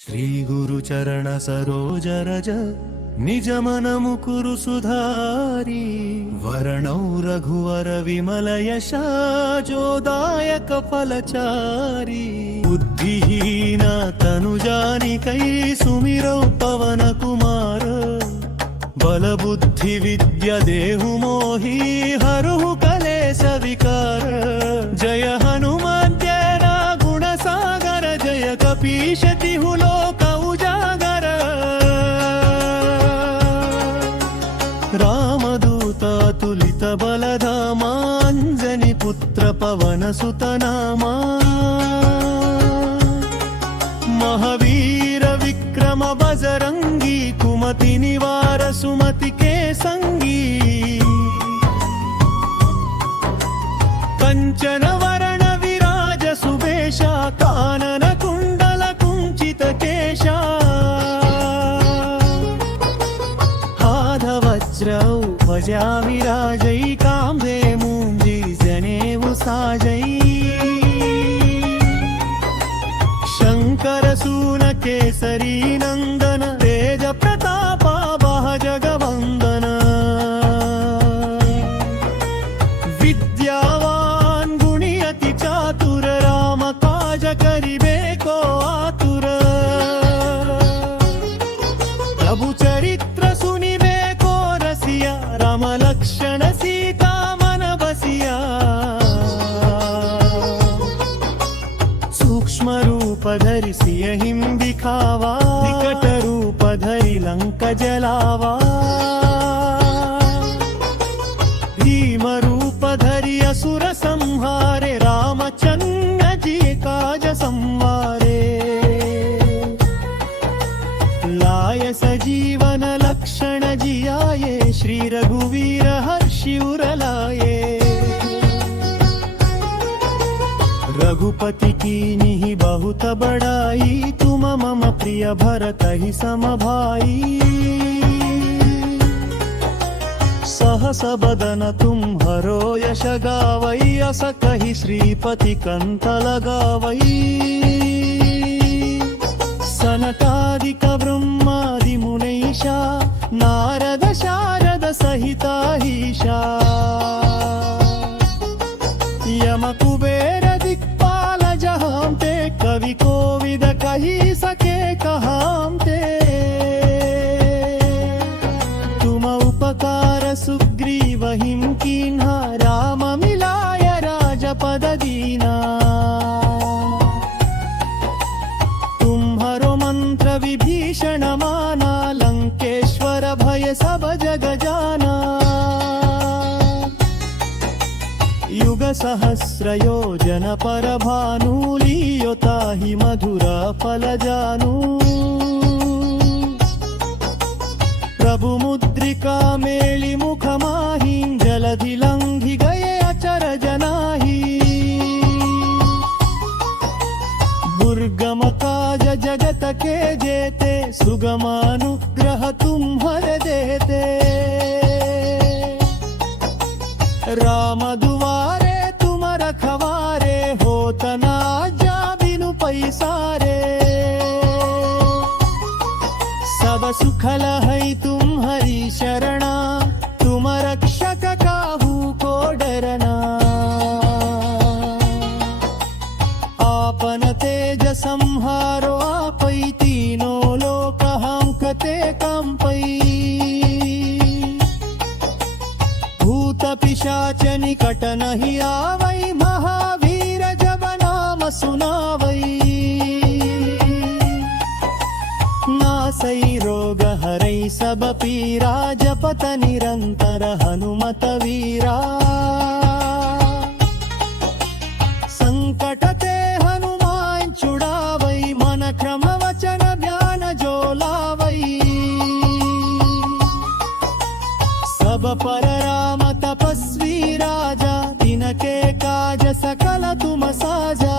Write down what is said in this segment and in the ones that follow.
श्री गुरु चरण सरोज रज निज मन मुकुरु सुधारी वर्णौ रघुवर विमल यशा जोदायक फलचारी बुद्धिहीन तनु जानिकै सुमिरौ पवन कुमार बल बुद्धि विद्या देहु मोहि हरहु कलेश विकार जय हनुमान ज्ञाना गुण सागर जय कपीश तिहु लोक उजागर रामदूत तुलित बलधामा अंजनी पुत्र पवन सुत नामा महावीर विक्रम बजरंगी कुमति निवार सुमति के संगी कंचन वरण विराज सुबेशा कानन कुंडल कुंचित केशा हाथ वज्रौ ध्वजा विराजै काम्भे मूंजी जनेऊ साजै शंकर सून केसरी नंदन तेज प्रताप जगवंदन विद्यावान गुणी अति चातुर राम काज करिबे को आतुर प्रभु चरित्र सुनिबे को रसिया राम लक्ष्मण सीता मन बसिया सूक्ष्म रूप धरि सियहिं दिखावा निकट रूप धरि लंक जलावा भीम रूप धरि असुर संहारे रामचंद्र जी काज संवारे लाय सजीवन लक्षण जियाये श्री रघुवीर हर्षि उर लाये रघुपति कीन्ही बहुत बड़ाई तुम मम प्रिय भरत ही सम भाई सहस बदन तुम हरो यश गावई अस कहि श्रीपति कंठ लगावई सनकादिक ब्रह्मादि मुनीषा नारद शारद सहिता हीशा यम कुबेर दिक्पाल जहां ते कवि कोविद कही सके कहां ते तुम उपकार सुग्रीव हिम कीन्हा राम मिलाय राजपद दीना तुम्हारो मंत्र विभीषण माना लंकेश्वर भय सब जग जाना युग सहस्र योजन पर भानु लियो ताहि मधुर फल जानु प्रभु मुद्रिका मेलि मुख माहिं जलधि लंघि गए अचर जनाहि दुर्गम काज जगत के जेते सुगमानुग्रह तुम्हर देते राम दुआरे तुम रखवारे होत ना जा बिनु पैसारे सब सुखल है तुम हरि शरणा तुम रक्षक काहू को डरना आपन तेज संहारो आपै तीनों लोक हांकते कंपै भूत पिशाच निकट नहीं आवै महावीर जब नाम सुनावै नासै रोग हरै सब पीरा जपत निरंतर हनुमत वीरा संकट ते हनुमान छुड़ावै मन क्रम वचन ध्यान जो लावै सब पर राम तपस्वी राजा तिनके काज सकल तुम साजा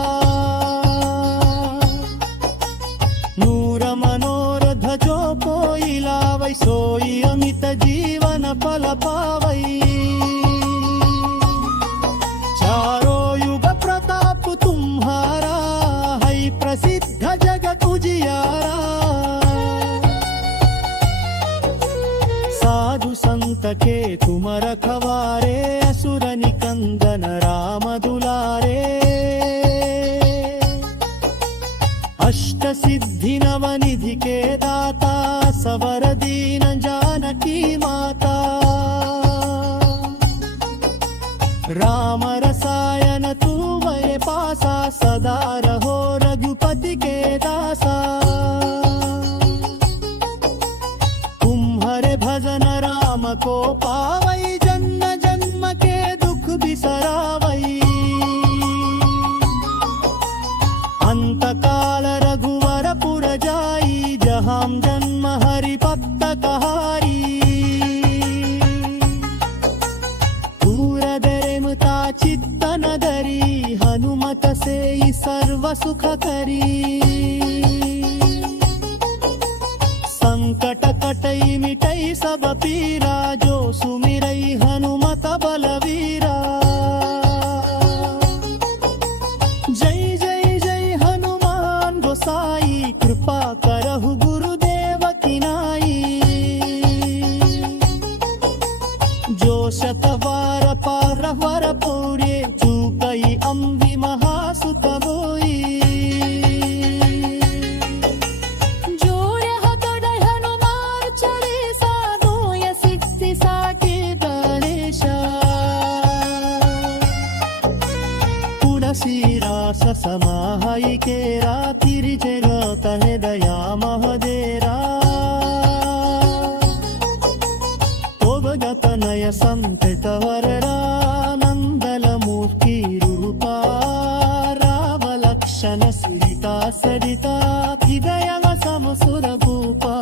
नूर मनोरथ जो कोई लावै सोई अमित जीवन फल पावै चारों युग प्रताप तुम्हारा है प्रसिद्ध जगत उजियारा साधु संत के तुम रखवारे असुर निकंदन राम दुलारे अष्ट सिद्धि नवनिधि के दाता सवर दीन जानकी माता राम रसायन तू वै पासा सदा रहो रघुपति के दासा तुम्हारे भजन राम को पावई जन्म जन्म के दुख बिसरावई अंत काल रघुवर पुर जाई जहाँ जन्म हरि भक्त कहारी चित्तन धरी हनुमत से सर्व सुख करी संकट कटई मिटई सब पीरा जो सुमिरई हनुमत बलवीरा जय जय जय हनुमान गोसाई कृपा करहु गुरुदेव की नाई जो शतवार पार वर पूरे चूकई अम्बि महासुख बोई जोर हतोड़ हनुमान चालीसा दोय सिद्धि साके गणेशा तुलसी रास समाहई केरा तिरिजर तहे दया महदेरा तनय संत वररा नंदल मूर्ति रूपा राम लक्षण सीता सरिता हृदय समसुर भूपा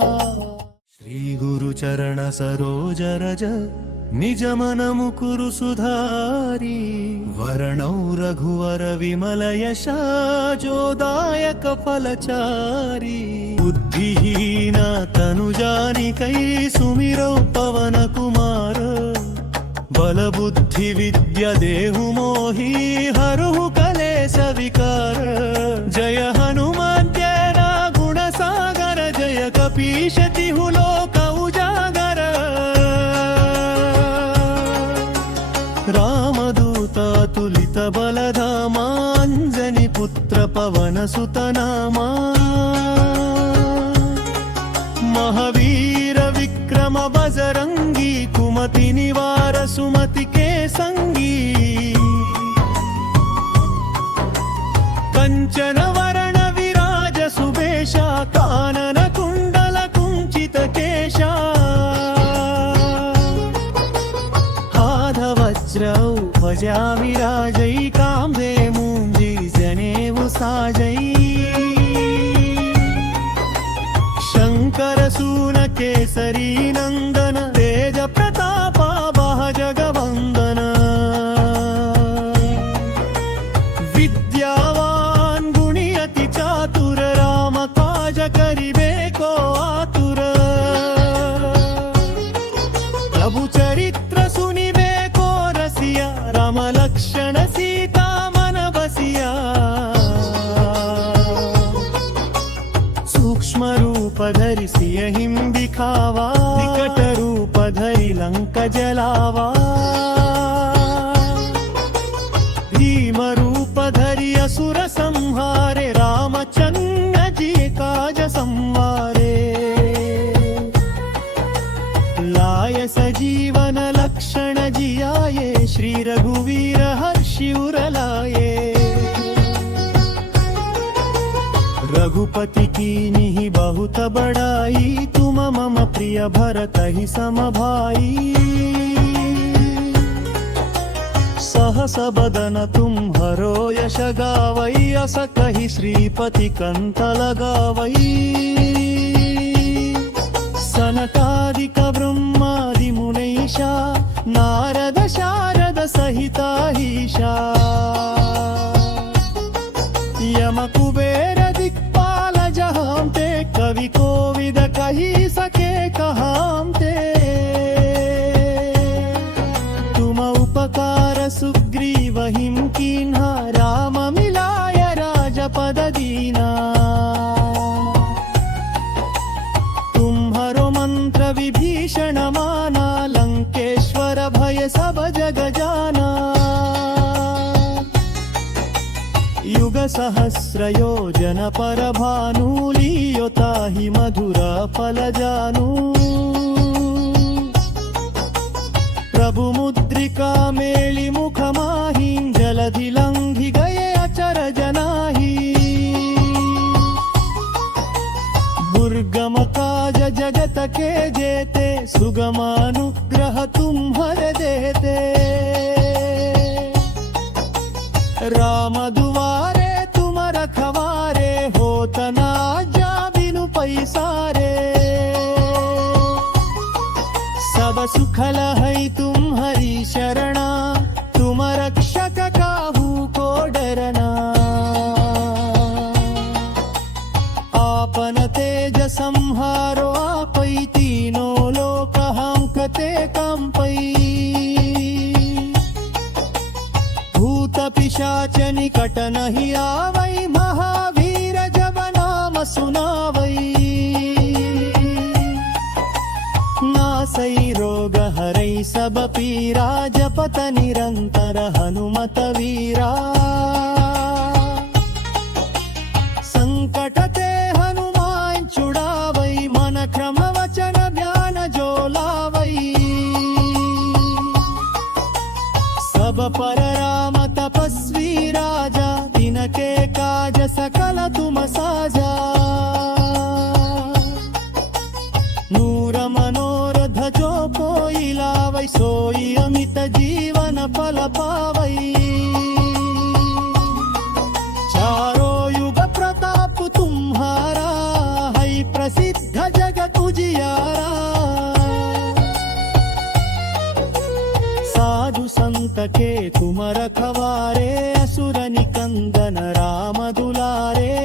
श्री गुरु चरण सरोज रज निज मन मुकुरु सुधारी वरणौ रघुवर विमल यशा जोदायक फलचारी बुद्धिहीन तनु जानिकै सुमिरौ पवन कुमार बल बुद्धि विद्या देहु मोहि हरहु कलेश विकार जय हनुमान ज्ञान गुण सागर जय कपीश तिहु लोक उजागर रामदूत तुलित बलधामा अंजनी पुत्र पवन सुत नामा महावीर विक्रम बजरंगी कुमति निवार सुमति के संगी कंचन वरण विराज सुबेशा कानन कुंडल कुंचित केशा हाथ वज्र उपजा विराजै काम्बे मुंजी जनेऊ साजै शंकर सून केसरी नंदन तेज प्रतापा बह जगवंदन विद्यावान गुणी अति चातुर राम काज करिबे को आतुर प्रभु चरित्र सुनिबे को रसिया राम लक्षण सीता मन बसिया सूक्ष्म रूप धरि सियहिं दिखावा विकट रूप धरि लंक जलावा भीम रूप धरि असुर संहारे रामचंद्र जी काज संवारे लाय सजीवन लक्षण जियाये श्री रघुवीर हर्षि उर लाये रघुपति कीन्ही बहुत बड़ाई तुम मम प्रिय भरत ही सम भाई सहस बदन तुम हरो यश गावई अस कहि श्रीपति कंठ लगावई सनकादिक ब्रह्मादि मुनीषा नारद शारद सहिता हीशा यम कुबेर दिक्पाल जहां ते कवि कोविद कही सके कहां ते तुम उपकार सुग्रीव हिम कीन्हा राम मिलाय राजपद दीना सहस्रयोजन परभानुलीयोता हि मधुरा फलजानु प्रभु मुद्रिका मेळि मुखमाहिं जलधि लंघि गये अचर जनाहि दुर्गम काज जगत के जेते सुगमानुग्रह तुम्हरे देते राम दुआरे तुम रखवारे होत ना जा बिनु पैसारे सब सुखल है तुम हरि शरणा तुम रक्षक काहू को डरना आपन तेज संहारो आपै तीनों लोक हांकते कंपै भूत पिशाच निकट नहीं आवै महावीर जब नाम सुनावै नासै रोग हरै सब पीरा जपत निरंतर हनुमत वीरा संकट ते हनुमान छुड़ावै मन क्रम वचन ध्यान जो लावै सब पर राम तपस्वी राजा तिनके काज सकल तुम साजा नूर मनोरथ जो कोई लावै सोई अमित जीवन फल पावै चारों युग प्रताप तुम्हारा है प्रसिद्ध जगत उजियारा साधु संत के तुम रखवारे असुर निकंदन राम दुलारे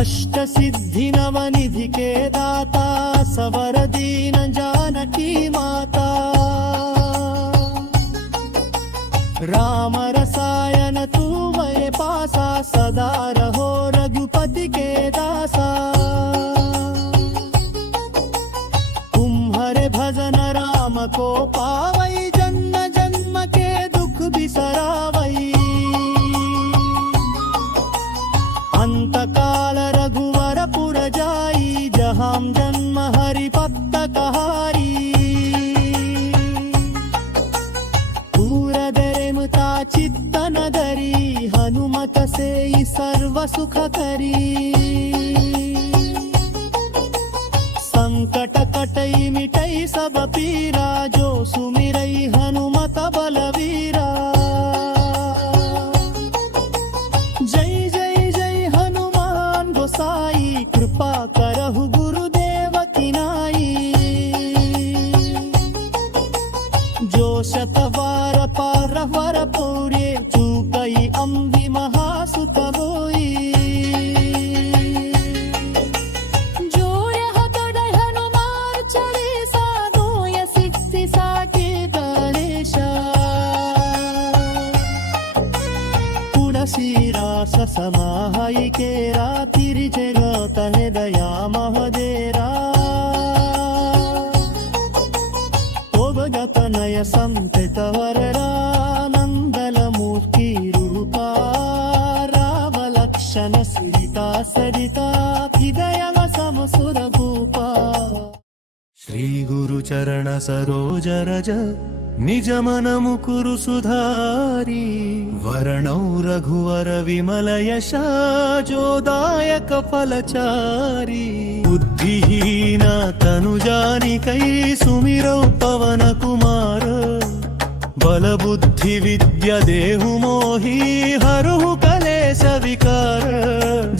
अष्ट सिद्धि नवनिधि के दाता सवर दीन जानकी माता राम रसायन तुम्हें पासा सदा रहो रघुपति के दासा तुम्हारे भजन राम को पावै जन्म जन्म के दुख बिसरावै अंत काल रघुवर पुर जाई जहाँ जन्म हरि भक्त कहारी दूर दरेमता चित्तन धरी हनुमत से सर्व सुख करी संकट कटई मिटई सब पीरा जो सुमिरई हनुमत बलवीरा जय जय जय हनुमान गोसाई कृपा करहु गुरुदेव की नाई जो शतवार पार वर पूरे चूकई अम्बि महासुत बोई शीरास समाहई के रातिर जगत दया महदेरा ओबगत नय संतत वररानंदल मूर्ति रूपा राव लक्षण सिरिता सरिता हृदय समसुर भूपा श्री गुरु चरण सरोज रज निज मन मुकुरु सुधारी वर्णौ रघुवर विमल यशा जोदायक फलचारी बुद्धिहीन तनु जानिकै सुमिरौ पवन कुमार बल बुद्धि विद्या देहु मोहि हरहु कलेश विकार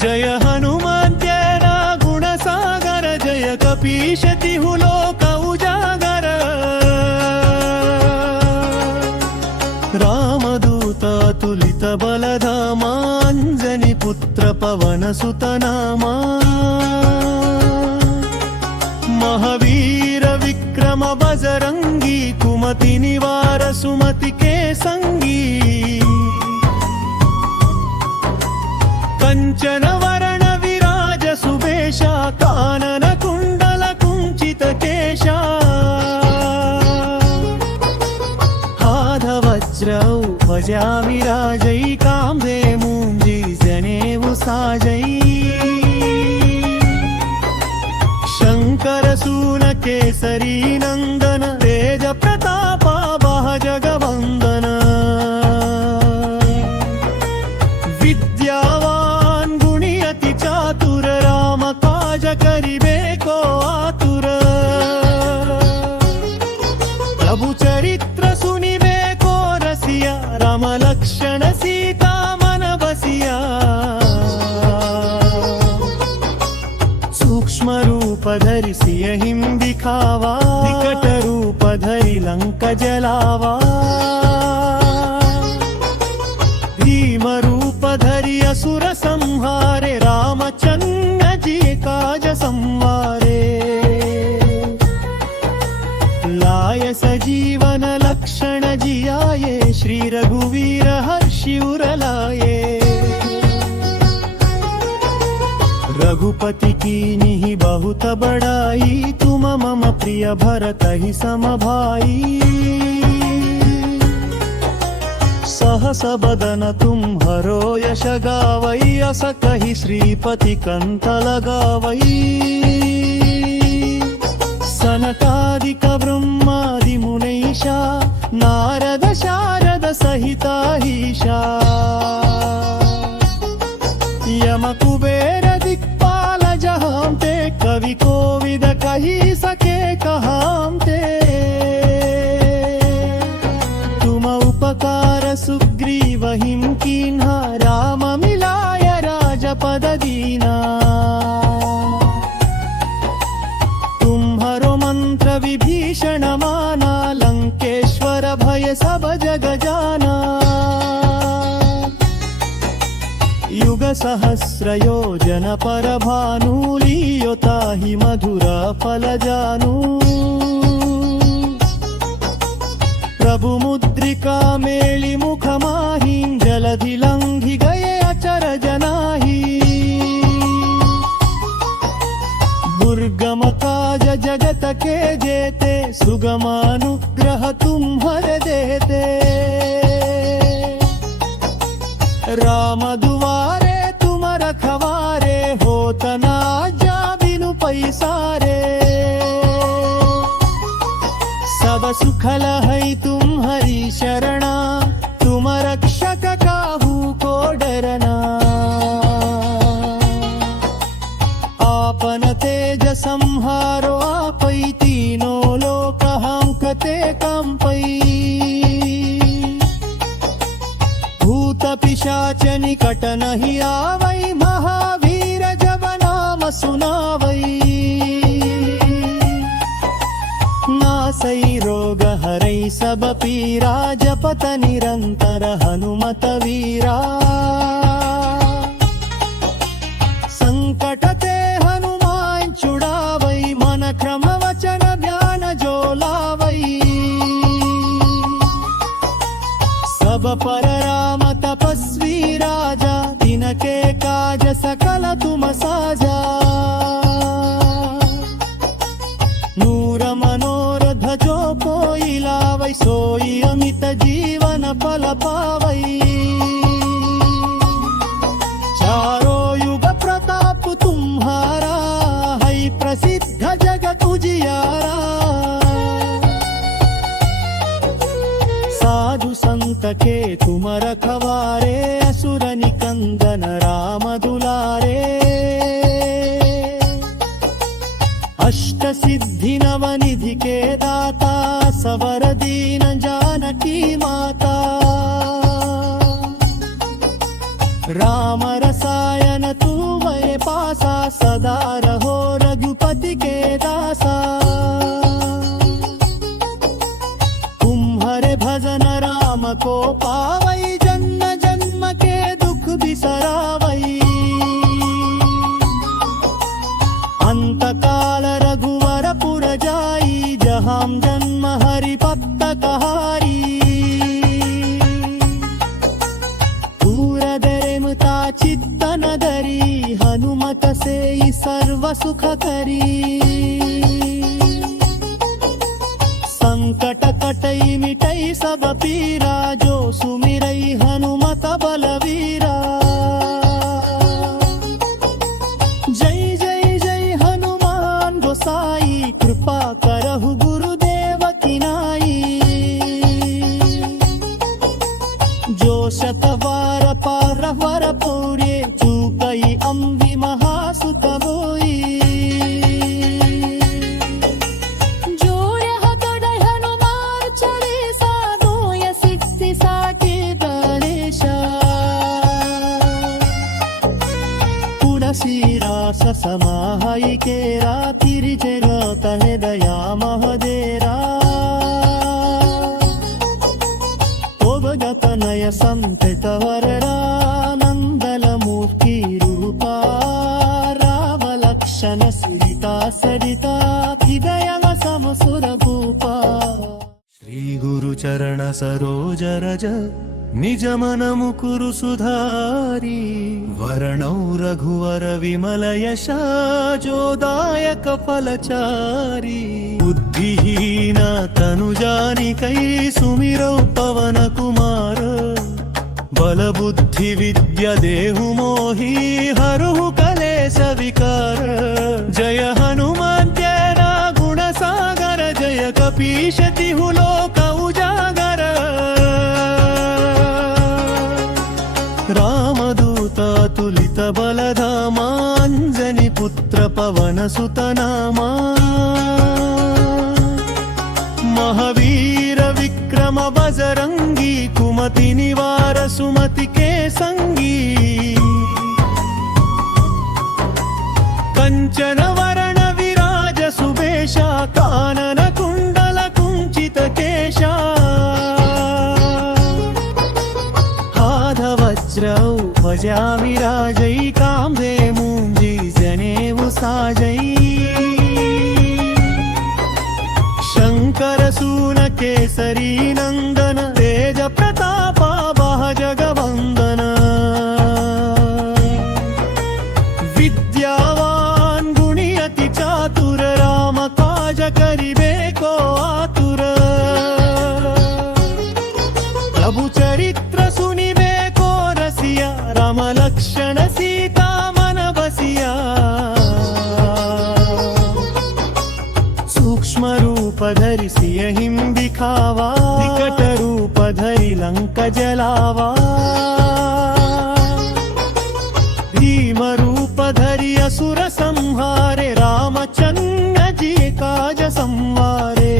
जय हनुमान ज्ञाना गुण सागर जय कपीश तिहु लोक उजागर रामदूत तुलित बलधामांजनी पुत्र पवन सुत नामा महावीर विक्रम बजरंगी कुमति निवार सुमति के संगी कंचन वरण विराज सुबेशा कानन कुंडल कुंचित केशा वज्रौ भजामि राजैका साजै शंकर सून केसरी नंदन तेज प्रतापा बह जगवंदन विद्यावान गुणी अति चातुर राम काज करिबे को आतुर प्रभु चरित्र सुनिबे को रसिया राम लक्षण सीता मन बसिया सूक्ष्म रूप धरि सियहिं दिखावा विकट रूप धरि लंक जलावा भीम रूप धरि असुर संहारे रामचंद्र जी काज संवारे लाय सजीवन लक्षण जियाये श्री रघुवीर हर्षि उर लाये रघुपति कीन्ही बहुत बड़ाई तुम मम प्रिय भरत ही सम भाई सहस बदन तुम हरो यश गावई अस कहि श्रीपति कंठ लगावई सनकादिक ब्रह्मादि मुनीषा नारद शारद सहिताहीशा यम कुबेर दिक्पाल जहां ते कवि कोविद कही सके कहां ते तुम उपकार सुग्रीवहिं कीन्हा राम मिलाय राजपद दीना तुम्हारो मंत्र विभीषण माना लंकेश्वर भय सब जग जाना युग सहस्र योजन पर भानु लियो ताहि मधुर फल जानु प्रभु मुद्रिका मेली मुख माहिं जलधि लंघि गए अचरज नाही दुर्गम काज जगत के जेते सुगमानुग्रह तुम्हर देते राम दुआरे तुम रखवारे होत न आज्ञा बिनु पैसारे सब सुखल है तुम हरि शरणा तुम रक्षक काहू को डरना आपन तेज संहारो आपै तीनों लोक हांकते कंपै भूत पिशाच निकट नहीं आवै महावीर जब नाम सुनावै नासै रोग हरै सब पीरा जपत निरंतर हनुमत वीरा संकट ते हनुमान छुड़ावै मन क्रम वचन ध्यान जो लावै सब पर राम तपस्वी राजा तिनके काज सकल तुम साजा नूर मनोरथ जो कोई लावै सोई अमित जीवन फल पावै चारों युग प्रताप तुम्हारा है प्रसिद्ध जगत उजियारा साधु संत के तुम रखवारे असुर निकंदन राम दुलारे अष्ट सिद्धि नवनिधि के दाता सवर दीन जानकी माता राम रसायन तुमरे पासा सदा रहो रघुपति के दासा तुम्हारे भजन राम को पावै जन्म जन्म के दुख बिसरावै अंत काल रघुवर पुर जाई जहां जन्म हरि भक्त कहारी दूर दरे मुता चित्तन धरी हनुमत से सर्व सुख करी संकट कटई मिटई सब पीरा जो सुमिरई हनुमत बलवीरा పొంగి మహాసుతబోయి समाहाई केरा तिरिचेरो तहे दया महदेरा ओबगतनय संततवररा नंदलमूर्ति रूपा रावलक्षण सुरिता सरिता हृदयव समसुरभूपा श्री गुरु चरण सरोज रज निज मन मुकुरु सुधारी वर्णौ रघुवर विमल यशा जोदायक फलचारी बुद्धिहीन तनु जानिकै सुमिरौ पवन कुमार बल बुद्धि विद्या देहु मोहि हरहु कलेश विकार जय हनुमान ज्ञाना गुण सागर जय कपीश तिहु लोक उजागर रामदूतातुलित बलधामाञ्जनि पुत्र पवन सुत नामा महावीर विक्रम बजरंगी कुमति निवार सुमति के संगी कंचन वरण विराज सुबेशा कानन कुंडल कुंचित केशा वज्रौ ध्वजा विराजै काम्बे मूञ्जी जनेऊ साजै शंकर सून केसरी नंदन तेज प्रतापा वह जगवंदन विद्यावान गुणी अति चातुर राम काज करिबे को आतुर प्रभु चरित्र सुनिबे राम लक्षण सीता मन बसिया सूक्ष्म रूप धरि सियहिं दिखावा विकट रूप धरि लंक जलावा भीम रूप धरि असुर संहारे रामचंद्र जी काज संवारे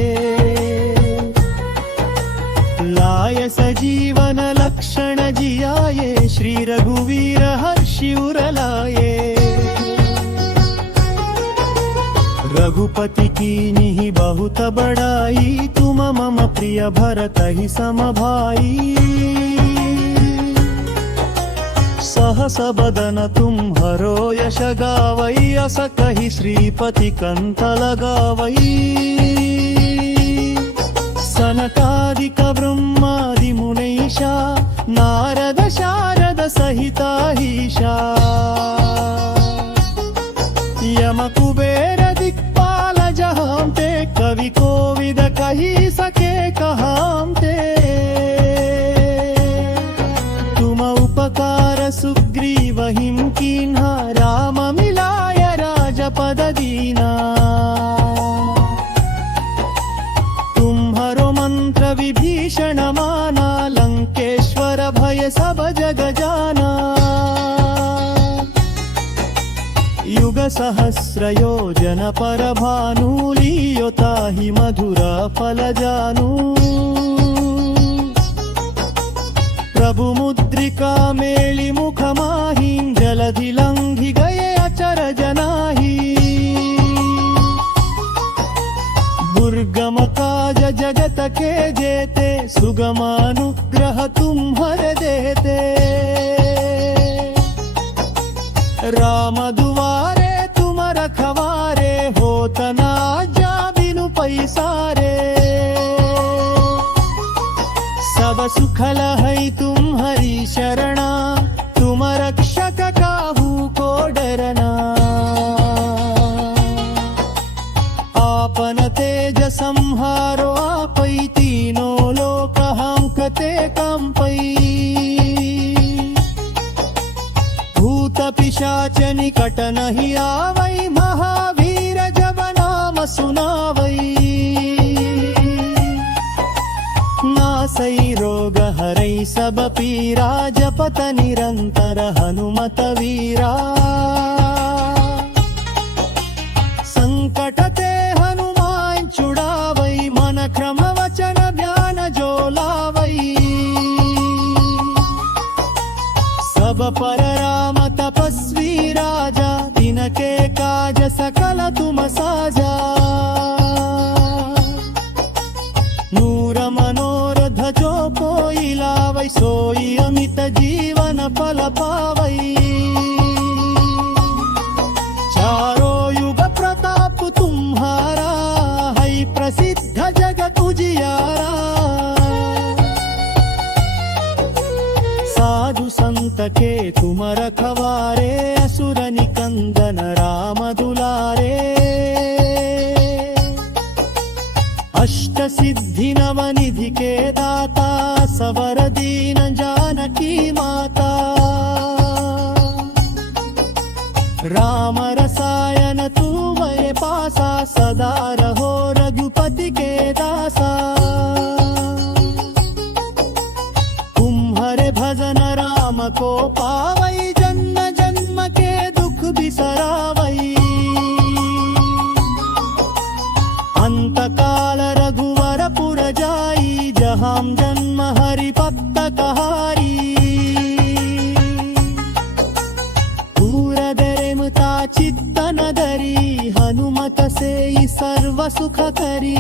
लाय सजीवन लक्षण जियाये श्री रघुवीर हर्षि उर लाये रघुपति कीन्ही बहुत बड़ाई तुम मम प्रिय भरत ही सम भाई सहस बदन तुम्हरो यश गावै अस कहि श्रीपति कंठ लगावै सनकादिक ब्रह्मादि मुनीषा नारद शारद सहिताहीशा यम कुबेर दिक्पाल जहांते कवि कोविद कही सके कहांते तुम उपकार सुग्रीव हिम कीन्हा राम मिलाय राजपद दीना मंत्र विभीषण माना लंकेश्वर भय सब जग जाना युग सहस्र योजन पर भानु लीयोता ही मधुर फल जानू प्रभु मुद्रिका मेली मुख माहिं जलधि लंघि गए अचर जनाही दुर्गम काज जगत के जेते सुगमानुग्रह तुम्हर देते राम दुआरे तुम रखवारे होत ना जा बिनु पैसारे सब सुखल है तुम्हारी शरणा तुम रक्षक काहू को डरना आपन तेज संहारो आपै तीनों लोक हांकते कंपै भूत पिशाच निकट नहीं आवै महावीर जब नाम सुनावै नासै रोग हरै सब पीरा जपत निरंतर हनुमत वीरा संकट ते हनुमान छुड़ावै मन क्रम वचन ध्यान जो लावै सब पर राम तपस्वी राजा तिनके काज सकल तुम साजा नूर मनोरथ जो कोई लावै सोई अमित जीवन फल पावै चारों युग प्रताप तुम्हारा है प्रसिद्ध जगत उजियारा साधु संत के तुम रखवारे असुर निकंदन राम दुलारे अष्ट सिद्धि नवनिधि के दाता सवर दीन जानकी माता राम रसायन तुम्हारे पासा सदा रहो रघुपति के दासा तुम्हारे भजन राम को पावै जन्म जन्म के दुख बिसरावै अंत काल रघुवर पुर जाई जहाँ जन्म हरि भक्त कहारी दूर दरेमता चित्त नगरी हनुमत से सर्व सुख करी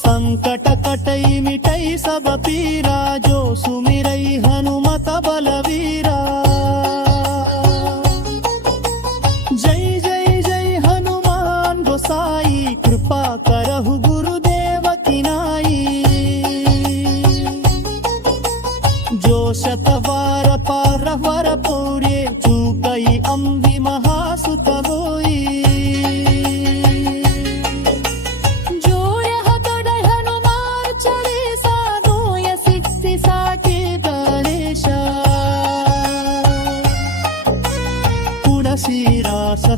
संकट कटई मिटई सब पीरा जो सुमिरई हनुमत बलवीरा जय जय जय हनुमान गोसाई कृपा करहु गुरुदेव की नाई जो शतवार पार वर पूरे चूकई अम्बि महासुत बोई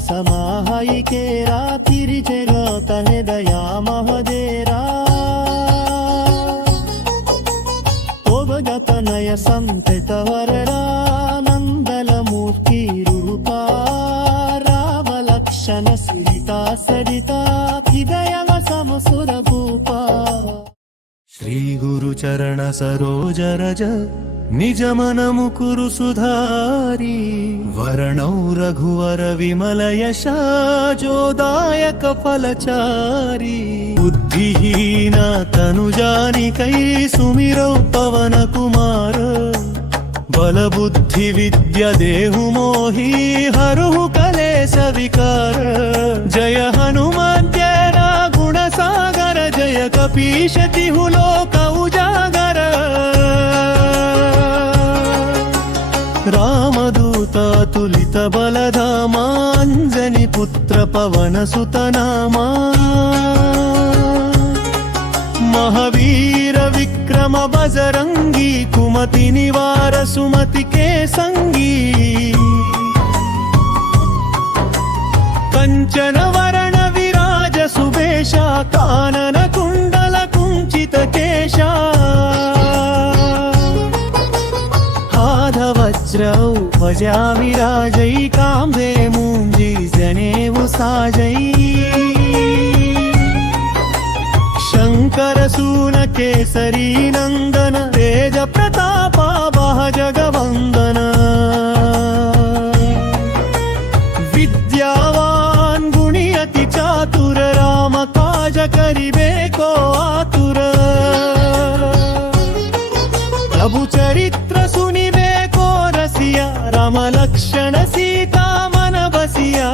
समाहाई के रातिर जगत है दया महदेरा ओबगत नय संतत वररा नंदल मूर्ति रूपा राम लक्षण सीता सरिता हृदय समसुर भूपा श्री गुरु चरण सरोज रज निज मन मुकुरु सुधारी वर्णौ रघुवर विमल यशा जोदायक फलचारी बुद्धिहीन तनु जानिकै सुमिरौ पवन कुमार बल बुद्धि विद्या देहु मोहि हरहु कलेश विकार जय हनुमान ज्ञान गुण सागर जय कपीश तिहु लोक उजागर रामदूत तुलित बलधामा अंजनी पुत्र पवन सुत नामा महावीर विक्रम बजरंगी कुमति निवार सुमति के संगी कंचन वरण विराज सुबेशा कानन कुंडल कुंचित केशा वज्रौ ध्वजा विराजै काम्बे मुञ्जी जनेऊ साजै शंकर सून केसरी नंदन तेज प्रतापा वह जगवंदन विद्यावान गुणी अति चातुर राम काज करिबे को आतुर प्रभु चरित्र सुनिबे रसिया राम लक्षण सीता मन बसिया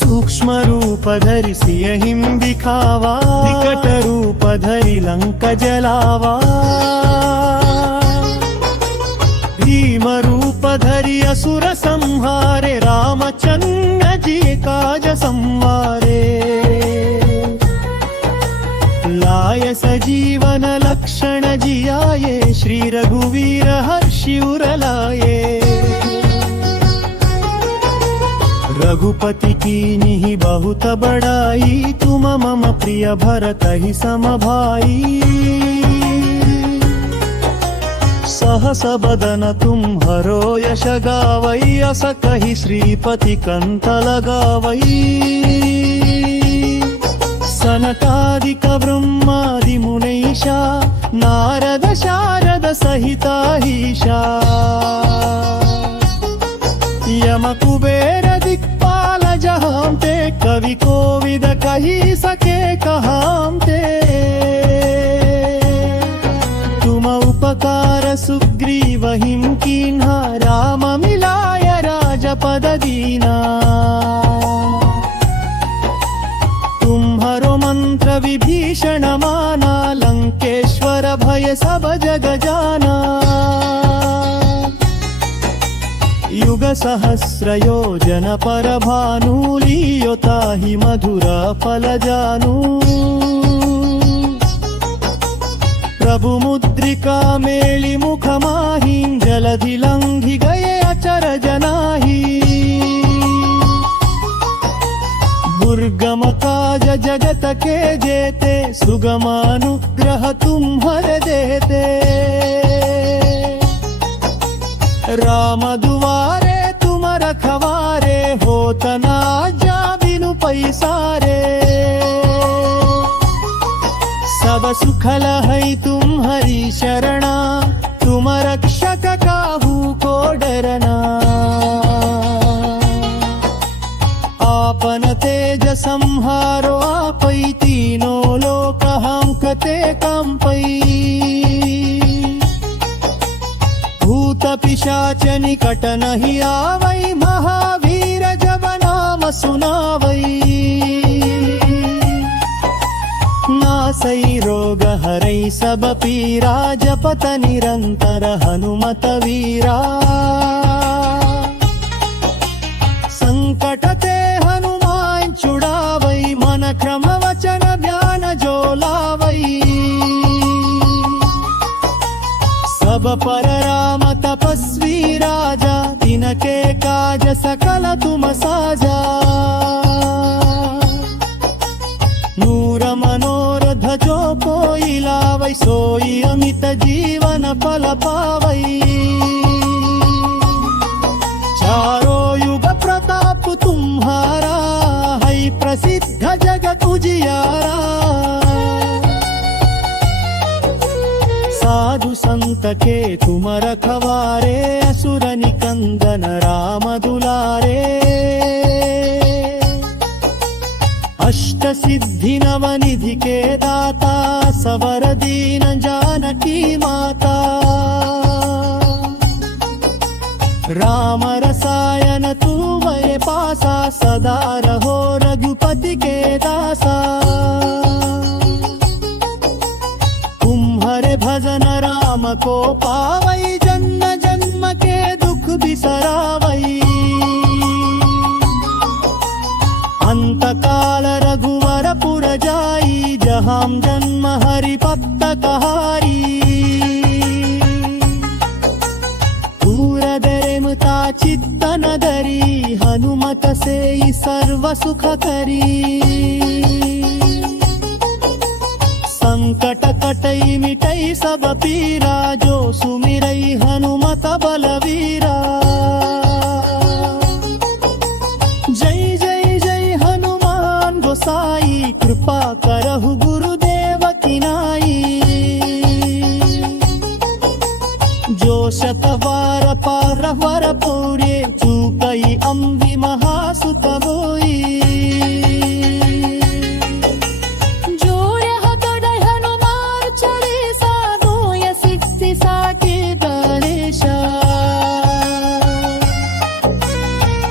सूक्ष्म रूप धरि सियहिं दिखावा विकट रूप धरि लंक जलावा भीम रूप धरि असुर संहारे रामचंद्र जी काज संवारे लाय सजीवन लक्षण जियाये श्री रघुवीर हर्षि उर लाये रघुपति कीन्हि बहुत बड़ाई, तुम मम प्रिय भरत ही सम भाई। सहस बदन तुम्हरो यश गावै, अस कहि श्रीपति कंठ लगावै। सनकादिक ब्रह्मादि मुनीषा, नारद शारद सहिताहीशा। यम कुबेर दिक्पाल जहांते, कवि कोविद कही सके कहांते। तुम उपकार सुग्रीव हिम कीन्हा, राम मिलाय राजपद दीना। तुम्हरो मंत्र विभीषण माना, लंकेश्वर भय सब जग जाना। युग सहस्र योजन पर भानु, लियो ताहि मधुर फल जानू। प्रभु मुद्रिका मेलि मुख माहि, जलधि लंघि गए अचरज नाही। दुर्गम काज जगत के जेते, सुगमानुग्रह तुम्हर देते। राम दुआरे तुम रखवारे, होत न आज्ञा बिनु पैसारे। सब सुखल है तुम्हरी शरणा, तुम रक्षक काहू को डरना। आपन तेज संहारो आपै, तीनों लोक हांकते कांपै। भूत पिशाच निकट नहीं आवै, महावीर जब नाम सुनावै। नासै रोग हरै सब पीरा, जपत निरंतर हनुमत वीरा। संकट ते हनुमान छुड़ावै, मन क्रम वचन ध्यान जो लावै। सब पर राम तपस्वी राजा, तिनके काज सकल तुम साजा। नूर मनोरथ जो कोई लावै, सोई अमित जीवन फल पावै। चारों युग प्रताप तुम्हारा, है प्रसिद्ध जगत उजियारा। साधु संत के तुम रखवारे, असुर निकंदन राम दुलारे। अष्ट सिद्धि नवनिधि के दाता, सवर दीन जानकी माता। राम रसायन तुम्हें पासा, सदा रहो रघुपति के दासा। तुम्हारे भजन राम को पावै, जन्म जन्म के दुख बिसरावै। अंत काल रघुवर पुर जाई, जहां जन्म हरि भक्त कहाई। दूर दरेमता चित्तन धरी, हनुमत से सर्व सुख करी। संकट कटई मिटई सब पीरा, जो सुमिरई हनुमत बलवीरा। जय जय जय हनुमान गोसाई, कृपा करहु गुरुदेव की नाई। जो शतवार पार वर पूरे, चूकई अम्बि महासुत बोई।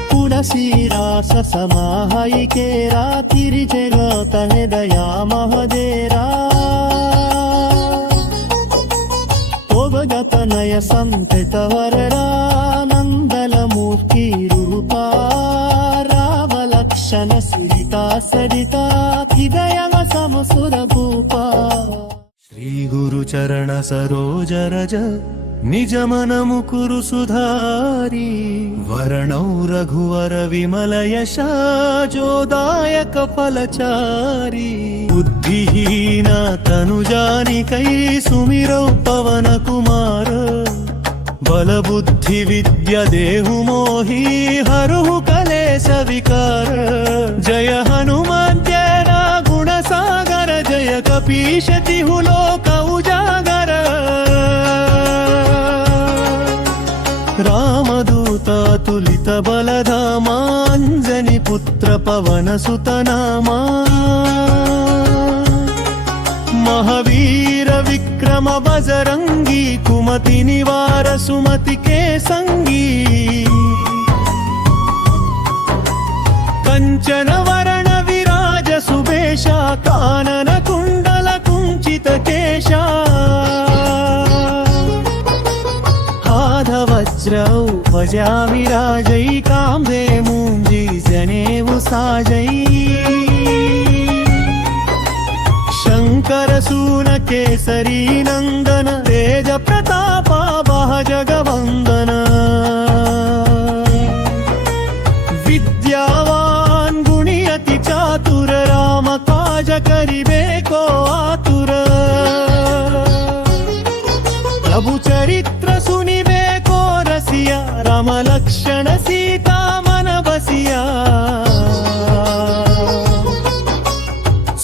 तुलसीरास समाहई केरा, तिरजगत हृदया महदेरा। तोबगतनय संतत वररा, नंदल मूर्ति रूपा। राम लक्षण सीता सरिता, हृदय समसुर भूपा। श्री गुरु चरण सरोज रज, నిజమనము కురు సుధారి వరణౌ రఘువర విమల యశాజోదాయక ఫలచారి బుద్ధిహీన తనుజానికై సుమిరౌ పవన కుమార బలబుద్ధి విద్య దేహు మోహి హరుహు కలేశ వికార జయ హనుమద్యన గుణ సాగర జయ కపీశతిహు లోక ఉజాగర రామదూతాతులిత బలధామాంజని పుత్ర పవన సుతనామా మహావీర విక్రమ బజరంగి కుమతి నివార సుమతి కే సంగీ కంచన వరణ విరాజ సుబేష కానన కుండల కుంచిత కేశ వజ్రౌ వజా విరాజై కాంబే మూంజి జనేవు సాజై శంకర సూన కేసరీ నందన తేజ ప్రతాప బహ జగవందన విద్యావాన్ గుణి అతి చాతుర రామ కాజ కరిబే కో ఆతుర ప్రభు చరిత్ర సునిబే కో రసియా రామ లక్షణ సీతా మన బసియా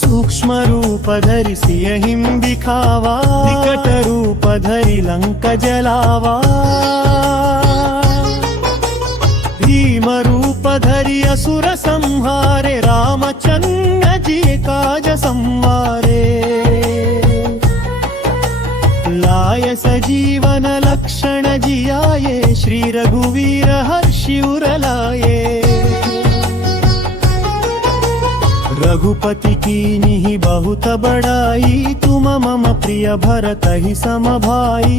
सूक्ष्म रूप धरि सियहिं दिखावा निकट रूप धरि लंक जलावा भीम रूप धरि असुर संहारे रामचंद्र जी काज संवारे लाय सजीवन लक्षण जियाये श्री रघुवीर हर्षि उर लाये रघुपति कीन्ही बहुत बड़ाई तुम मम प्रिय भरत ही सम भाई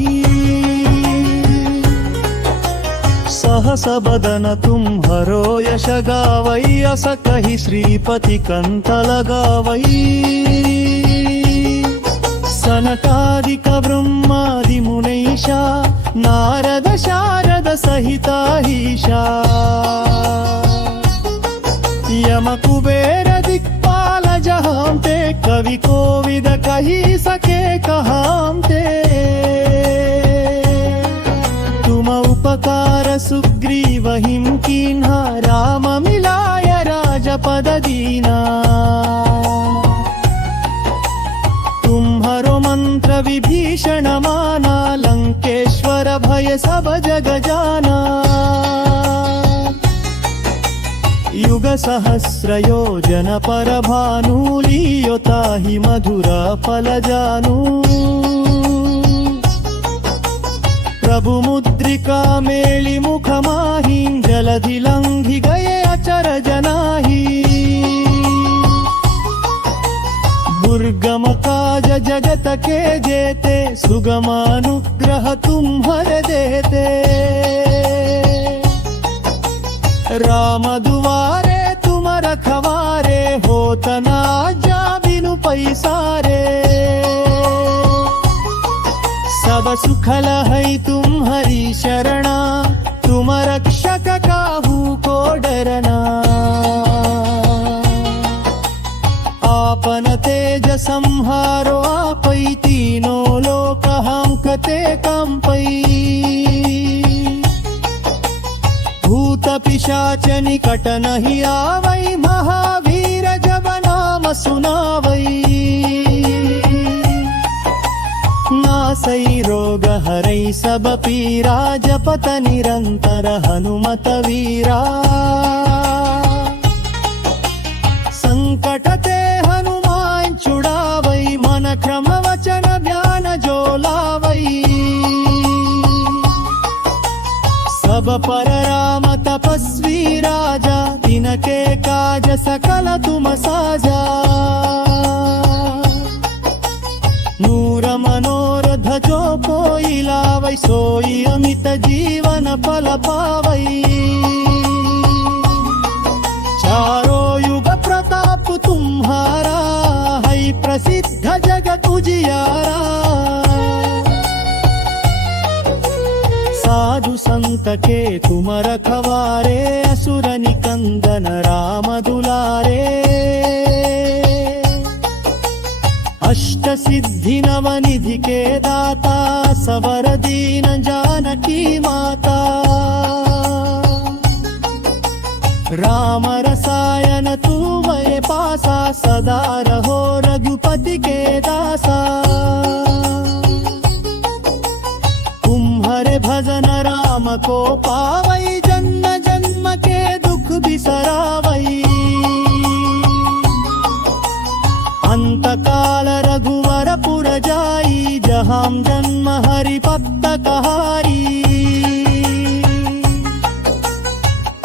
सहस बदन तुम्हरो यश गावै अस कहि श्रीपति कंठ लगावै सनकादिक ब्रह्मादि मुनीषा नारद शारद सहिताहीशा यम कुबेर दिक्पाल जहां ते कवि कोविद कही सके कहां ते तुम उपकार सुग्रीव हिम कीन्हा राम मिलाय राजपद दीना तुम्हारो मंत्र विभीषण माना लंकेश्वर भय सब जग जाना युग सहस्र योजन पर भानु लीयोताहि मधुरा फल जानू प्रभु मुद्रिका मेलि मुख माहिं जलधि लंघि गए अचर जनाहि दुर्गम काज जगत के जेते सुगमानुग्रह तुम्हर देते राम दुआरे तुम रखवारे होत ना जा बिनु पैसारे सब सुखल है तुम्हारी शरणा तुम रक्षक काहू को डरना आपन तेज संहारो आपै तीनों लोक हम कते कंपै भूत पिशाच निकट नहीं आवै महावीर जब नाम सुनावै नासै रोग हरै सब पीरा जपत निरंतर हनुमत वीरा संकट ते हनुमान छुड़ावै मन क्रम वचन ध्यान जो लावै सब पर राम तपस्वी राजा तिनके काज सकल तुम साजा नूर मनोरथ जो कोई लावै सोई अमित जीवन फल पावै चारो युग प्रताप तुम्हारा है प्रसिद्ध जगत उजियारा साधु संत के तुम रखवारे, असुर निकंदन राम दुलारे। अष्ट सिद्धि नवनिधि के दाता, सवर दीन जानकी माता। राम रसायन तू वै पासा, सदा रहो रघुपति के दासा। तुम्हारे भजन राम को पावई, जन्म जन्म के दुख बिसरावई। अंत काल रघुवर पुर जाई, जहाँ जन्म हरि भक्त कहारी।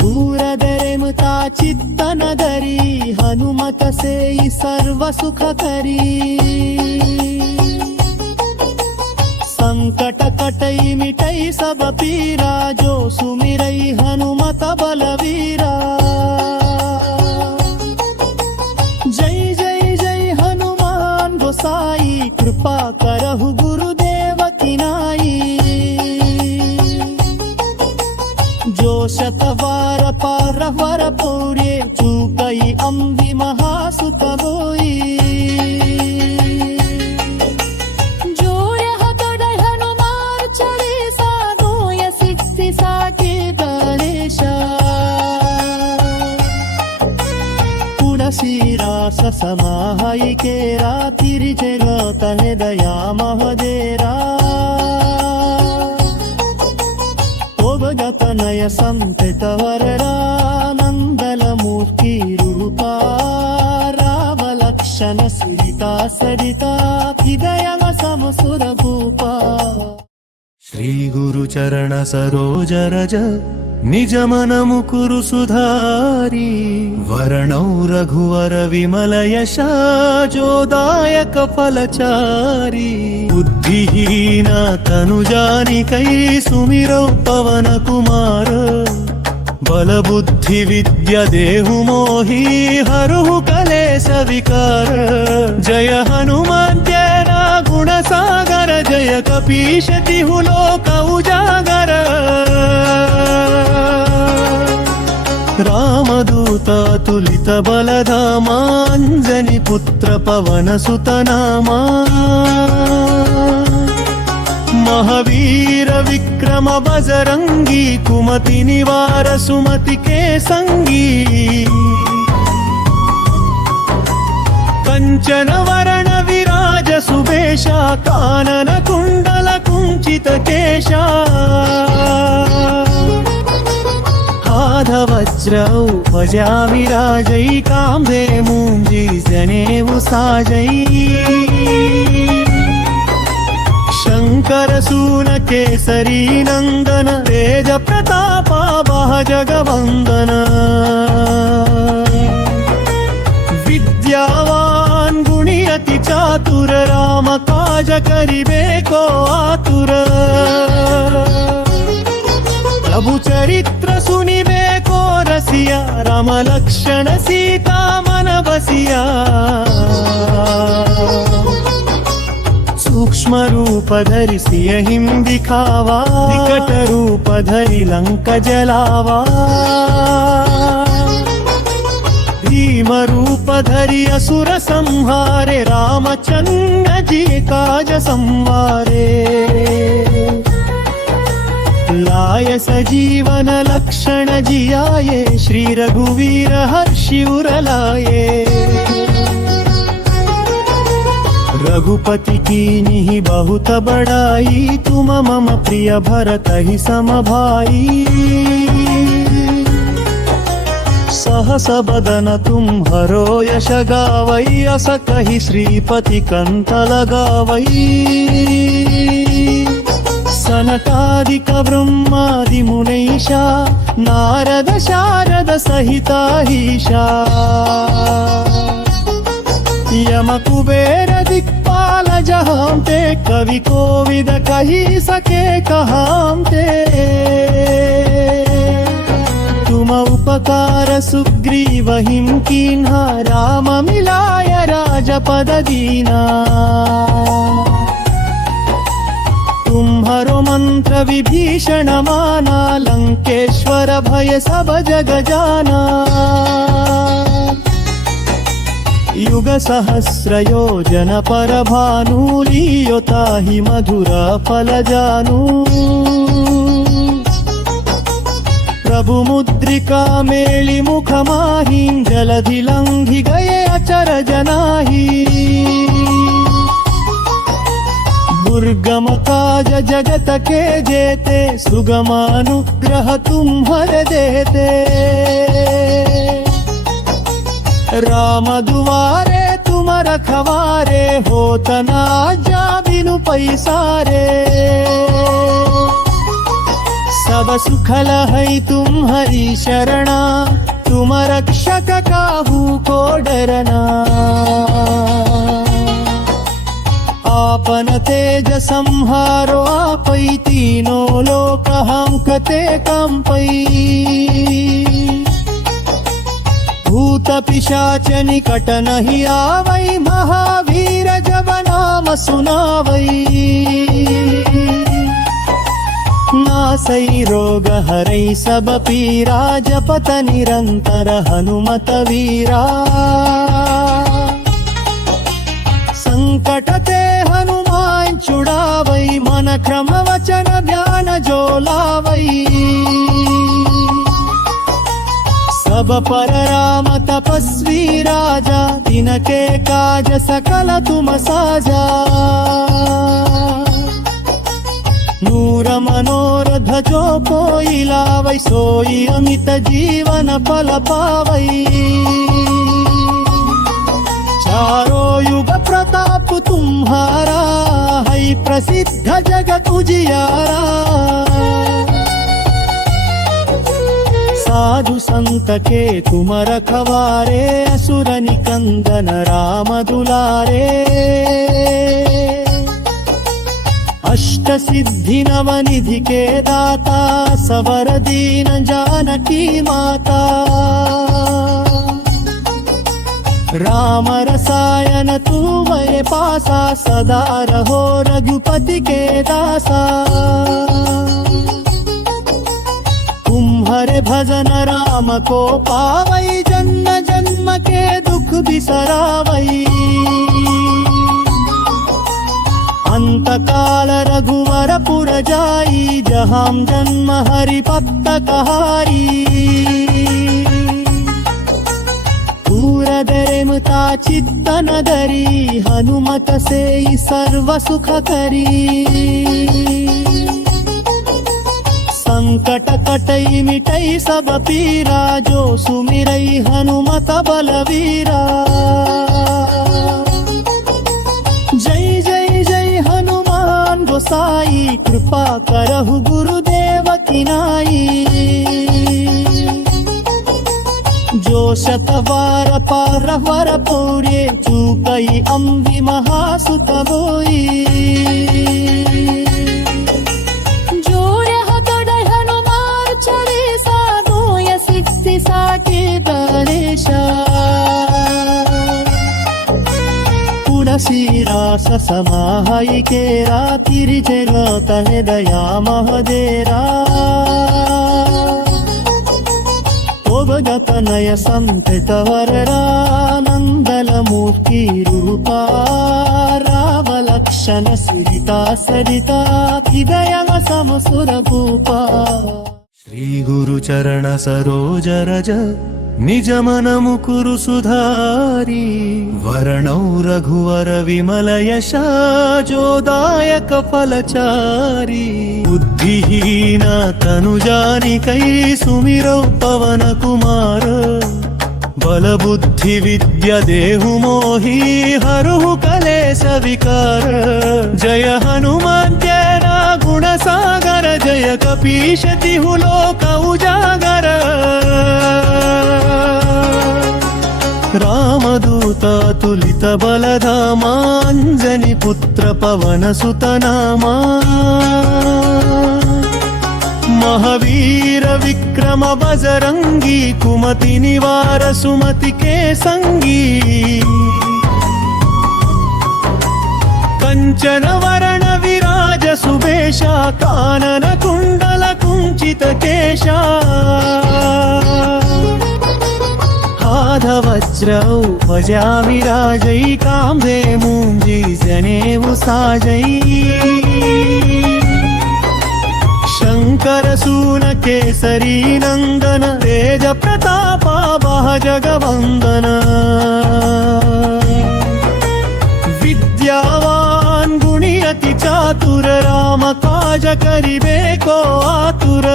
दूरदरेमुता चित्त नगरी, हनुमत से सर्व सुख करी। संकट कटई मिटई सब पीरा, जो सुमिरई हनुमत बलवीरा। जय जय जय हनुमान गोसाई, कृपा करहु गुरुदेव की नाई। जो शतवार पार वर पूरे, चूकई अम्बि महासुख बोई। शीरास समाहई केरा, तिरिजगत हृदया महदेरा। ओबगत नय संतत वररा, नंदल मूर्ति रूपा। राव लक्षण सुरिता सरिता, हृदय समसुर भूपा। श्री गुरु चरण सरोज रज, निज मन मुकुरु सुधारी। वर्णौ रघुवर विमल यशा, जोदायक फलचारी। बुद्धिहीन तनु जानिकै, सुमिरौ पवन कुमार। बल बुद्धि विद्या देहु मोहि, हरहु कलेश विकार। जय हनुमान ज्ञाना गुण सागर, जय कपीश तिहु लोक उजागर। रामदूत तुलित बलधामा, अंजनी पुत्र पवन सुत नामा। महावीर विक्रम बजरंगी, कुमति निवार सुमति के संगी। कंचन वरण विराज सुबेशा, कानन कुंडल कुंचित केशा। वज्रौ ध्वजा विराजै, काम्भे मूञ्जी जनेऊ साजै। शंकर सून केसरी नंदन, तेज प्रतापा बह जगवंदन। विद्यावान गुणी अति चातुर, राम काज करिबे को आतुर। प्रभु चरित्र सुनिबे को रसिया, राम लक्ष्मण सीता मन बसिया। सूक्ष्म रूप धरि सियहिं दिखावा, विकट रूप धरि लंक जलावा। भीम रूप धरि असुर संहारे, रामचंद्र जी काज संवारे। लाय सजीवन लक्षण जियाये, श्री रघुवीर हर्षि उर लाये। रघुपति कीन्ही बहुत बड़ाई, तुम मम प्रिय भरत ही सम भाई। सहस बदन तुम हरो यश गावई, अस कहि श्रीपति कंठ लगावई। सनकादिक ब्रह्मादि मुनीषा, नारद शारद सहिताहीशा। यम कुबेर दिक्पाल जहाँते, कवि कोविद कही सके कहाँते। तुम उपकार सुग्रीवहिं कीन्हा, राम मिलाय राजपद दीना। तुम तुम्हारो मंत्र विभीषण माना, लंकेश्वर भय सब जग जाना। युग सहस्र योजन पर भानु, लियो ताहि मधुर फल जानू। प्रभु मुद्रिका मेली मुख माही, जलधि लंघि गए अचरज नाही। दुर्गम काज जगत के जेते, सुगमानुग्रह तुम्हर देते। राम दुआरे तुम रखवारे, होत ना जा बिनु पैसारे। सब सुखल है तुम्हारी शरणा, तुम रक्षक काहू को डरना। आपन तेज संहारो आपै, तीनों लोक हम कते कंपै। भूत पिशाच निकट नहीं आवै, महावीर जब नाम सुनावै। नासै रोग हरै सब पीरा, जपत निरंतर हनुमत वीरा। संकट ते हनुमान छुड़ावै, मन क्रम वचन ध्यान जो लावै। सब पर राम तपस्वी राजा, तिनके काज सकल तुम साजा। नूर मनोरथ जो कोई लावै, सोई अमित जीवन फल पावै। चारो युग प्रताप तुम्हारा, है प्रसिद्ध जगत उजियारा। साधु संत के तुम रखवारे, असुर निकंदन राम दुलारे। अष्ट सिद्धि नव निधि के दाता, सबर दीन जानकी माता। राम रसायन तुम्हारे पासा, सदा रहो रघुपति के दासा। तुम्हारे भजन राम को पावै, जन्म जन्म के दुख बिसरावै। अंत काल रघुवर पुर जाई, जहाँ जन्म हरि भक्त कहाई। दूर दरे मुता चित्त नगरी, हनुमत से सर्व सुख करी। संकट कटई मिटई सब पीरा, जो सुमिरई हनुमत बलवीरा। जय जय जय हनुमान गोसाई, कृपा करहु गुरुदेव की नाई। जो शतवार पार वर पौरे, चूकई अम्बि महासुत बोई। तुलसीदास समाहई केरा, तिरिजेलोत दया महदेरा। ओबगत नय संतत वररा, नंदल मूर्ति रूपा। राव लक्षण सुरिता सरिता, हृदय समसुर भूपा। श्री गुरु चरण सरोज रज, निज मन मुकुरु सुधारी। वर्णौ रघुवर विमल यशा, जोदायक फलचारी। बुद्धिहीन तनु जानिकै, सुमिरौ पवन कुमार। बल बुद्धि विद्या देहु मोहि, हरहु कलेश विकार। जय हनुमान ज्ञान गुण सागर, जय कपीश तिहु लोक उजागर। रामदूत तुलित बलधामा, अंजनी पुत्र पवन सुत नामा। महावीर विक्रम बजरंगी, कुमति निवार सुमति के संगी। कंचन वरण विराज सुबेश कानन कुण्डल कुञ्चित केश हाधवज्र उपजा विराजैकाम्बे मुञ्जी जनेऊ साजै शंकर सून केसरी नंदन तेज प्रतापा वह जगवंदन विद्यावान गुणी अति चातुर राम काज करिबे को आतुर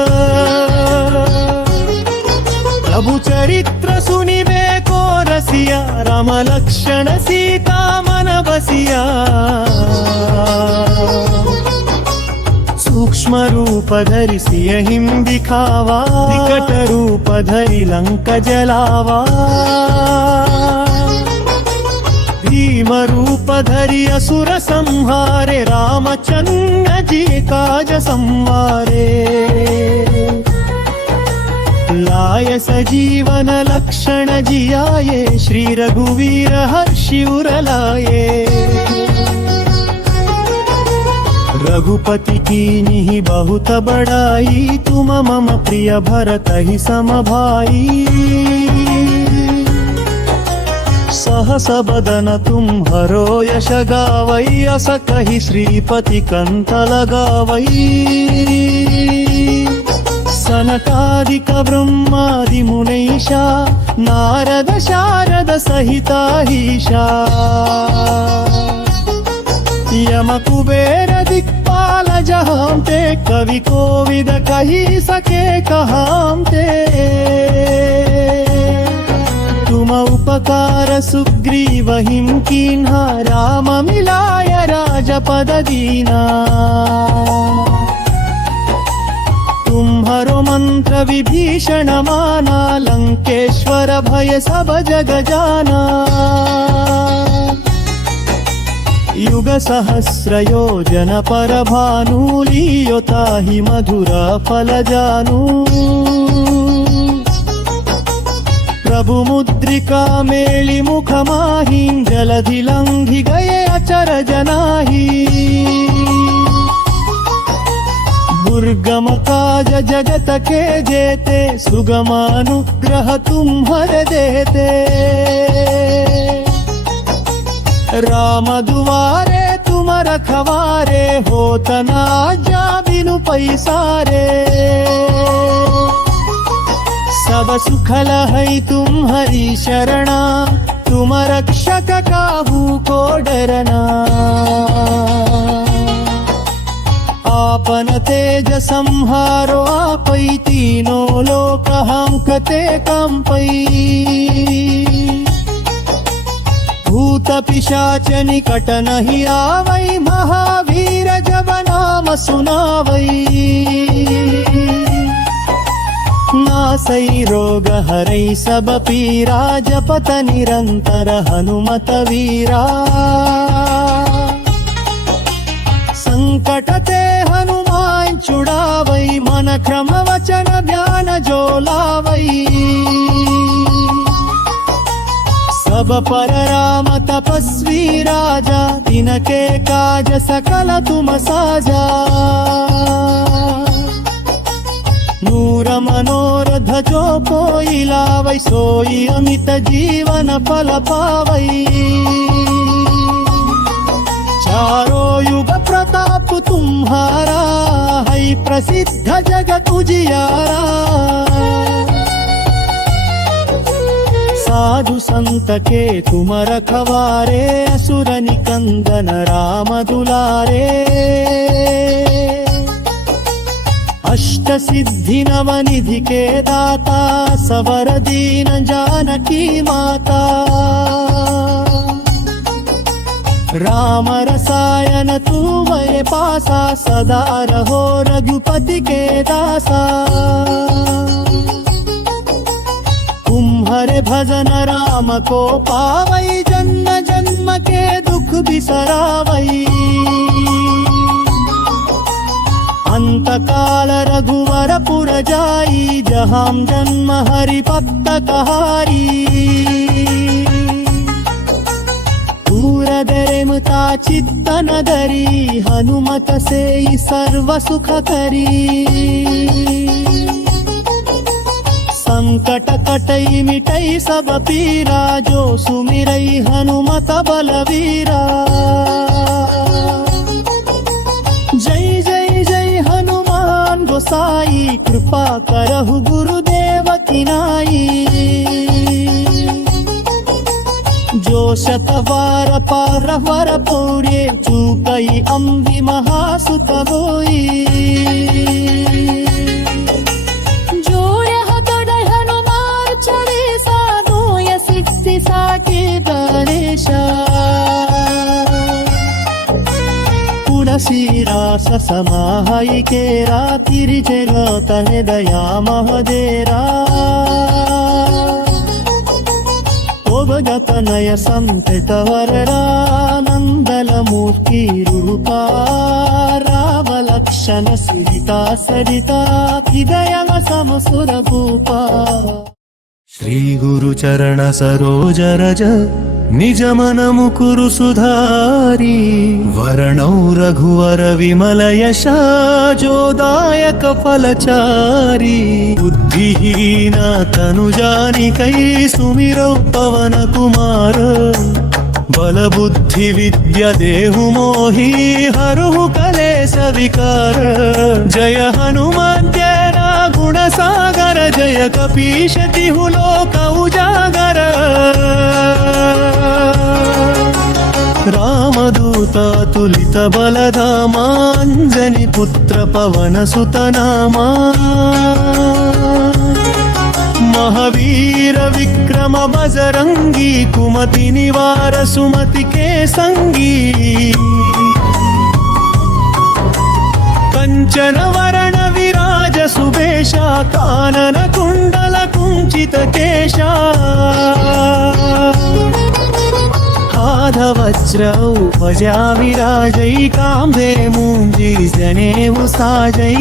प्रभु चरित्र सुनिबे को रसिया राम लक्षण सीता मन बसिया सूक्ष्म रूप धरि सियहिं दिखावा विकट रूप धरि लंक जलावा भीम रूप धरि असुर संहारे रामचंद्र जी काज संवारे लाय सजीवन लक्षण जियाये श्री रघुवीर हर्षि उर लाये रघुपति कीन्ही बहुत बड़ाई तुम मम प्रिय भरत ही सम भाई सहस बदन तुम्हरो यश गावै अस कहि श्रीपति कंठ लगावै सनकादिक ब्रह्मादि मुनीषा नारद शारद सहिताहीशा यम कुबेर दिक्पाल जहां ते कवि कोविद कही सके कहां ते तुम उपकार सुग्रीवहिं कीन्हा राम मिलाय राजपद दीना तुम्हारो मंत्र विभीषण माना लंकेश्वर भय सब जग जाना युग सहस्र योजन पर भानु लियो ताहि मधुर फल जानू प्रभु मुद्रिका मेली मुख माहिं जलधि लंघि गए अचर जनाहि दुर्गम काज जगत के जेते सुगमानुग्रह तुम्हर देते राम दुआरे तुम रखवारे होत न आज्ञा बिनु पैसारे सब सुखल है तुम्हारी शरणा तुम रक्षक काहू को डरना आपन तेज संहारो आपै तीनों लोक हमकते कंपै भूत पिशाच निकट नहीं आवै महावीर जब नाम सुनावै नासै रोग हरै सब पीरा जपत निरंतर हनुमत वीरा संकट ते हनुमान छुड़ावै मन क्रम वचन ध्यान जो लावै सब पर राम तपस्वी राजा तिनके काज सकल तुम साजा नूर मनोरथ जो कोई लावै सोई अमित जीवन फल पावै चारों युग प्रताप तुम्हारा है प्रसिद्ध जगत उजियारा साधु संत के तुम रखवारे असुर निकंदन राम दुलारे अष्ट सिद्धि नवनिधि के दाता सवर दीन जानकी माता राम रसायन तुम्हें पासा सदा रहो रघुपति के दासा तुम्हारे भजन राम को पावै जन्म जन्म के दुख बिसरावै अंत काल रघुवर पुर जाई जहाँ जन्म हरि भक्त कहारी दूर वरदरेमुता चित्तनगरी हनुमत सेई सर्व सुख करी संकट कटई मिटई सब पीरा जो सुमिरई हनुमत बलवीरा जय जय जय हनुमान गोसाई कृपा करहु गुरुदेव की नाई जो शतवार पार वर पौर्ये चूकई अंबि महासुत बोई शीरास समाहई केरा तिरिजगत दया महदेरा ओबगतनय संतत वररानंदल मूर्ति रूपा रावलक्षण सिरिता सरिता हृदय समसुर भूपा श्री गुरु चरण सरोज रज निज मन मुकुरु सुधारी वर्णौ रघुवर विमल यशा जोदायक फलचारी बुद्धिहीन तनु जानिकै सुमिरौ पवन कुमार बल बुद्धि विद्या देहु मोहि हरहु कलेश विकार जय हनुमान ज्ञाना गुण सागर जय कपीश तिहु लोक उजागर रामदूत तुलित बलधामा अंजनी पुत्र पवन सुत नामा महावीर विक्रम बजरंगी कुमति निवार सुमति के संगी कंचन वरण विराज सुबेशा कानन कुंडल कुंचित केशा वज्रौपजा विराजै काम्भे मूञ्जी जनेऊ साजै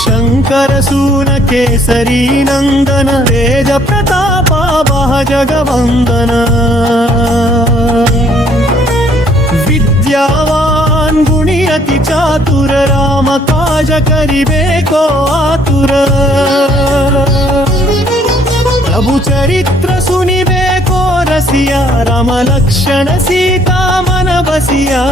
शंकर सून केसरी नंदन तेज प्रतापा वह जगवंदन विद्यावान गुणी अति चातुर राम काज करिबे को आतुर प्रभु चरित्र सुनिबे को रसिया राम लक्षण सीता मन बसिया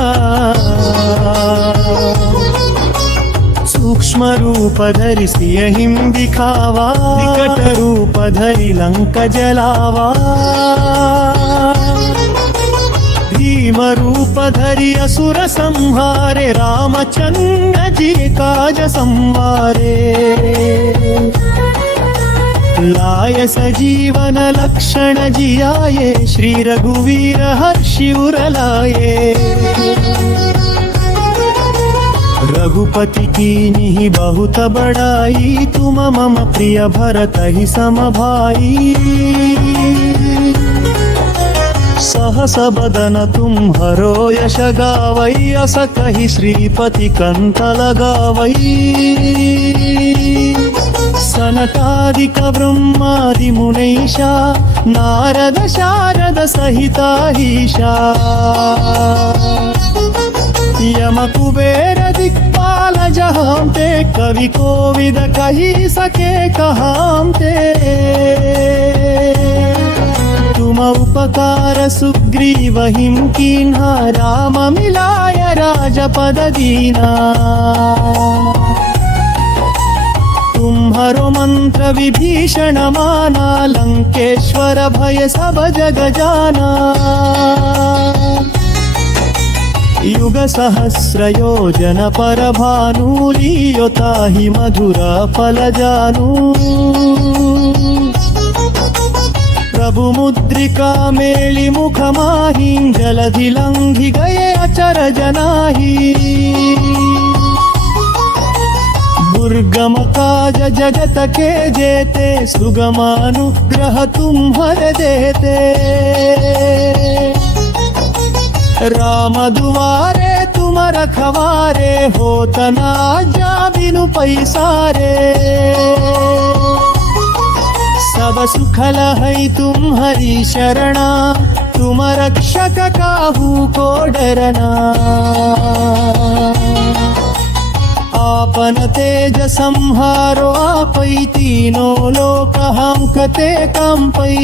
सूक्ष्म रूप धरि सियहिं दिखावा विकट रूप धरि लंक जलावा भीम रूप धरि असुर संहारे रामचंद्र जी काज संवारे लाय सजीवन लक्षण जियाये श्री रघुवीर हर्षि उर लाये रघुपति कीन्ही बहुत बड़ाई तुम मम प्रिय भरत ही सम भाई सहस बदन तुम्हरो यश गावै अस कहि श्रीपति कंठ लगावै सनकादिक ब्रह्मादि मुनीषा नारद शारद सहिताहीशा यम कुबेर दिक्पाल जहां ते कवि कोविद कही सके कहां ते तुम उपकार सुग्रीवहिं कीन्हा राम मिलाय राजपद दीना तुम्हारो मंत्र विभीषण माना लंकेश्वर भय सब जग जाना युग सहस्र योजन पर भानु लियो ताहि मधुर फल जानू प्रभु मुद्रिका मेलि मुख माहि जलधि लंघि गए अचर जनाहि दुर्गम काज जगत के जेते सुगमानुग्रह तुम्हर देते राम दुआरे तुम रखवारे होत ना जा बिनु पैसारे सब सुख लहै तुम्हारी शरणा, तुम रक्षक काहू को डरना। आपन तेज संहारो आपै, तीनों लोक हम कते कंपै।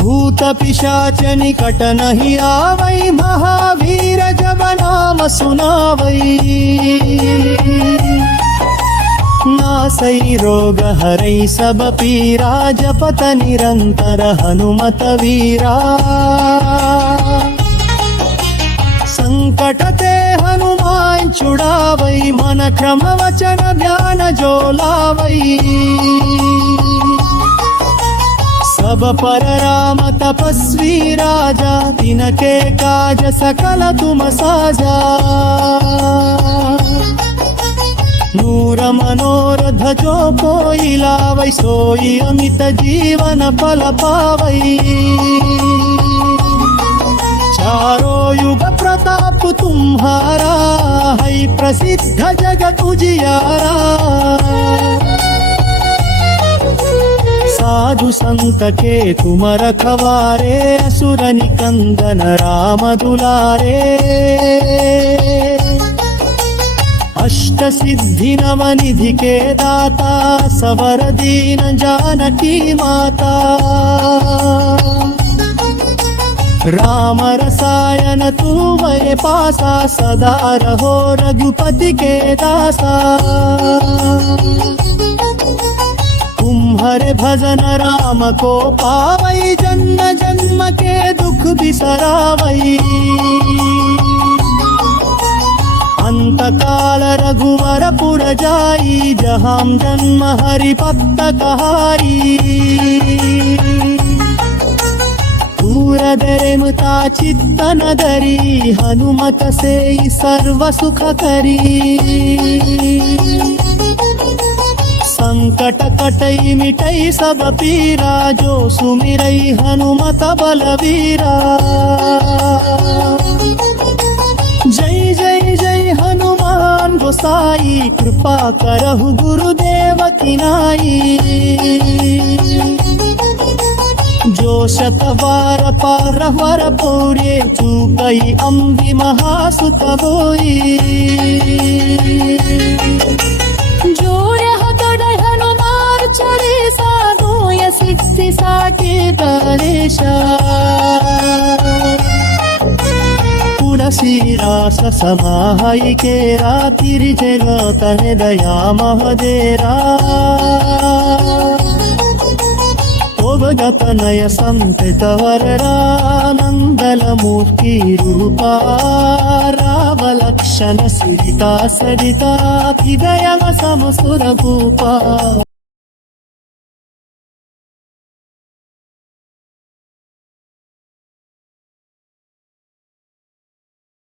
भूत पिशाच निकट नहीं आवै, महावीर जब नाम सुनावै। नासै रोग हरै सब पीरा, जपत निरंतर हनुमत वीरा। संकट ते हनुमान छुड़ावै, मन क्रम वचन ध्यान जो लावै। सब पर राम तपस्वी राजा, तिनके काज सकल तुम साजा। नूर मनोरथ जो कोई लावै, सोई अमित जीवन फल पावै। चारों युग प्रताप तुम्हारा, है प्रसिद्ध जगत उजियारा। साधु संत के तुम रखवारे, असुर निकंदन राम दुलारे। अष्ट सिद्धि नव निधि के दाता, सवर दीन जानकी माता। राम रसायन तुम्हारे पासा, सदा रहो रघुपति के दासा। तुम्हारे भजन राम को पावै, जन्म जन्म के दुख बिसरावै। अंत काल रघुवर पुर जाई, जहाँ जन्म हरि भक्त कहाई। दूर दरेमुता चित्त न धरी, हनुमत से सर्व सुख करी। संकट कटई मिटई सब पीरा, जो सुमिरई हनुमत बलवीरा। जय जय जय हनुमान गोसाई, कृपा करहु गुरुदेव की। जो शत बार पार वर पूरे, चूकई अम्बि महासुख बोई। चालीसा गोय सिद्धि साके गणेशा। तुलसी रास समाहई केरा, तिरजन तन दया महदेरा। ओबगत नय संत वररा, मंगल मूर्ति रूपा। राव लक्षण सिरिता सरिता, हृदय समसुर भूपा।